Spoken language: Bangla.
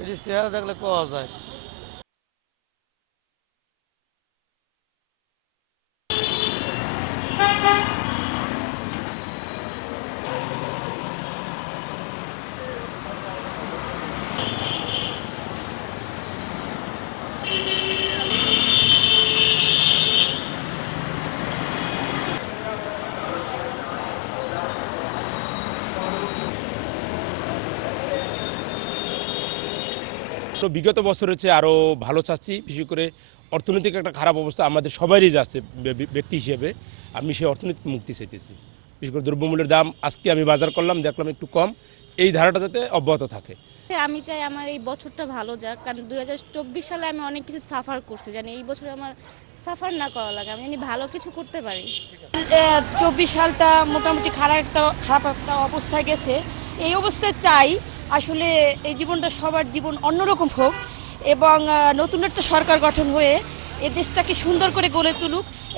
এটি চেহারা দেখলে পাওয়া যায়। তো বিগত বছরের চেয়ে আরও ভালো চাচ্ছি। বিশেষ করে অর্থনৈতিক একটা খারাপ অবস্থা আমাদের সবারই যাচ্ছে ব্যক্তি হিসেবে। আমি সেই অর্থনৈতিক মুক্তি চাইতেছি। বিশেষ করে দ্রব্যমূল্যের দাম আজকে আমি বাজার করলাম দেখলাম একটু কম। এই ধারাটা যাতে অব্যাহত থাকে। আমি চাই আমার এই বছরটা ভালো যাক কারণ দুই হাজার চব্বিশ সালে আমি অনেক কিছু সাফার করছি। জানি এই বছরে আমার সাফার না করা লাগে আমি জানি ভালো কিছু করতে পারি। চব্বিশ সালটা মোটামুটি খারাপ একটা খারাপ একটা অবস্থায় গেছে। এই অবস্থায় চাই আসলে এই জীবনটা সবার জীবন অন্যরকম হোক এবং নতুন একটা সরকার গঠন হয়ে এ দেশটাকে সুন্দর করে গড়ে তুলুক।